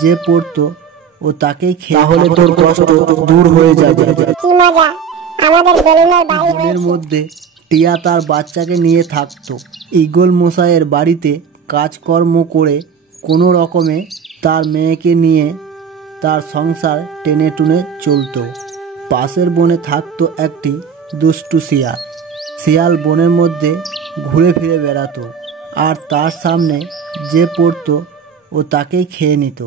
যে পড়তো ও তাকেই খেয়ে তাহলে তোর কষ্ট দূর হয়ে যাবে। কি মজা, আমাদের বেলুনের বাড়ি বনের মধ্যে টিয়া তার বাচ্চাকে নিয়ে থাকতো। ঈগল মশাইয়ের বাড়িতে কাজকর্ম করে কোনো রকমে তার মেয়েকে নিয়ে তার সংসার টেনে টুনে চলতো। পাশের বনে থাকতো একটি দুষ্টু শিয়াল। শিয়াল বনের মধ্যে ঘুরে ফিরে বেড়াতো, আর তার সামনে যে পড়তো ও তাকেই খেয়ে নিত।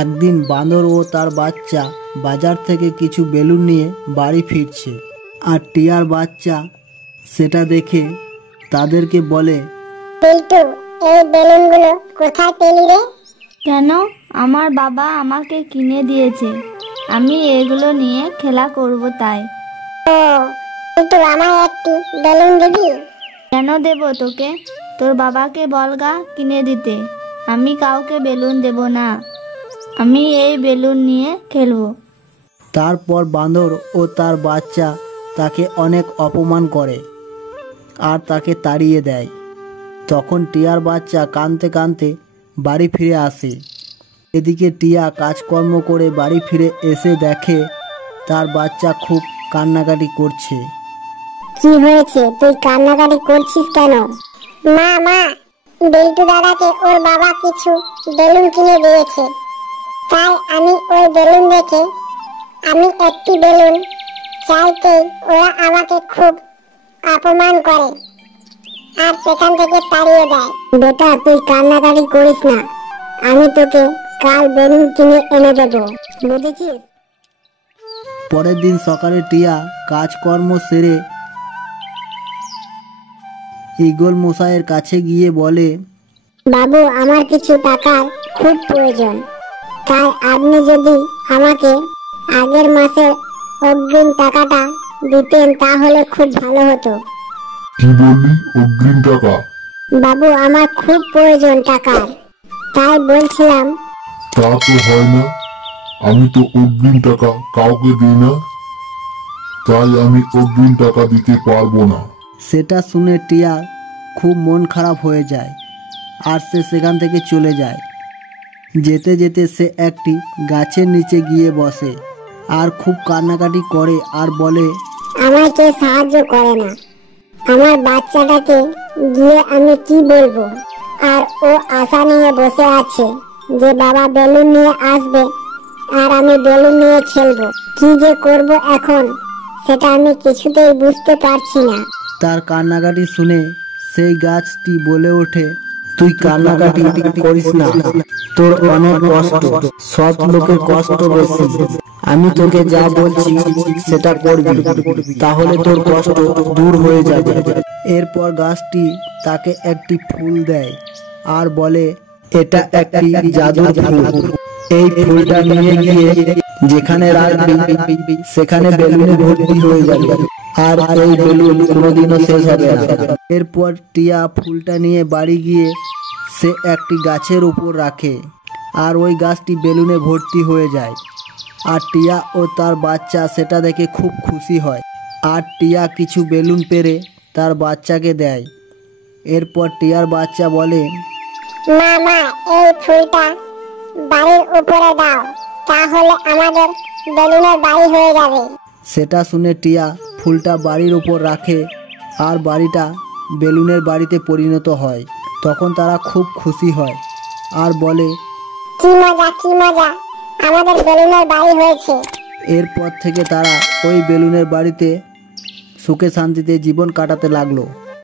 একদিন বাঁদর ও তার বাচ্চা বাজার থেকে কিছু বেলুন নিয়ে বাড়ি ফিরছে, আর টিয়ার বাচ্চা সেটা দেখে তাদেরকে বলে, বিল্টু, এই বেলুনগুলো কোথায় পেলি রে? কেন, আমার বাবা আমাকে কিনে দিয়েছে, আমি এগুলো নিয়ে খেলা করব তাই। ও, বিল্টু, আমায় একটি বেলুন দিবি? কেন দেব তোকে? তোর বাবাকে বলগা কিনে দিতে। আমি কাউকে বেলুন দেব না, আমি এই বেলুন নিয়ে খেলবো। তারপর বাঁদর ও তার বাচ্চা তাকে অনেক অপমান করে আর তাকে তাড়িয়ে দেয়। তখন টিয়ার বাচ্চা কাঁদতে কাঁদতে বাড়ি ফিরে আসে। এদিকে টিয়া কাজকর্ম করে বাড়ি ফিরে এসে দেখে তার বাচ্চা খুব কান্নাকাটি করছে। কি হয়েছে, তুই কান্নাকাটি করছিস কেন? মা, বিল্টু দাদাকে ওর বাবা কিছু বেলুন কিনে দিয়েছে, তাই আমি ওই বেলুন দেখে আমি একটি বেলুন চাইতেই ওরা আমাকে খুব অপমান করে আর সেখান থেকে তাড়িয়ে দেয়। বেটা, তুই কান্নাকাটি করিস না, আমি তোকে কাল বেলুন কিনে এনে দেবো, বুঝেছিস? পরের দিন সকালে টিয়া কাজকর্ম সেরে ঈগল মশাইয়ের কাছে গিয়ে বলে, বাবু, আমার কিছু টাকার খুব প্রয়োজন, তাই আপনি যদি আমাকে আগের মাসের অগ্রিম টাকাটা দিতেন তাহলে খুব ভালো হতো। কি বললি, অগ্রিম টাকা? বাবু, আমার খুব প্রয়োজন টাকার, তাই বলছিলাম। তা তো হয় না, আমি তো অগ্রিম টাকা কাউকে দিই না, তাই আমি অগ্রিম টাকা দিতে পারবো না। সেটা শুনে টিয়া খুব মন খারাপ হয়ে যায় আর সে সেখান থেকে চলে যায়। যেতে যেতে সে একটি গাছের নিচে গিয়ে বসে আর খুব কান্নাকাটি করে আর বলে, আমায় কেউ সাহায্য করে না, আমার বাচ্চাটাকে গিয়ে আমি কি বলবো? আর ও আশা নিয়ে বসে আছে যে বাবা বেলুন নিয়ে আসবে আর আমি বেলুন নিয়ে খেলবো। কি যে করব এখন সেটা আমি কিছুতেই বুঝতে পারছি না। তার কান্নাকাটি শুনে সেই গাছটি বলে ওঠে, তুই কান্নাকাটি করিস না, তোর অনেক কষ্ট, সব লোকের কষ্ট বেশি। আমি তোকে যা বলছি সেটা করবি, তাহলে তোর কষ্ট দূর হয়ে যাবে। এরপর গাছটি তাকে একটি ফুল দেয় আর বলে, এটা একটি জাদুর ফুল, এই ফুলটা নিয়ে গিয়ে যেখানে রাখবি সেখানে বেলুনে ভর্তি হয়ে যাবে, আর এই বেলুন কোনোদিনও শেষ হবে না। এরপর টিয়া ফুলটা নিয়ে বাড়ি গিয়ে সে একটি গাছের উপর রাখে আর ওই গাছটি বেলুনে ভর্তি হয়ে যায়। আর টিয়া ও তার বাচ্চা সেটা দেখে খুব খুশি হয়, আর টিয়া কিছু বেলুন পেড়ে তার বাচ্চাকে দেয়। এরপর টিয়ার বাচ্চা বলে, মা, এই ফুলটা বাড়ির উপরে দাও, তাহলে আমাদের বেলুনের বাড়ি হয়ে যাবে। সেটা শুনে টিয়া ফুলটা বাড়ির উপর রাখে আর বাড়িটা বেলুনের বাড়িতে পরিণত হয়। তখন তারা খুব খুশি হয় আর বলে, কি মজা, আমাদের বেলুনের বাড়ি হয়েছে। এরপর থেকে তারা ওই বেলুনের বাড়িতে সুখে শান্তিতে জীবন কাটাতে লাগলো।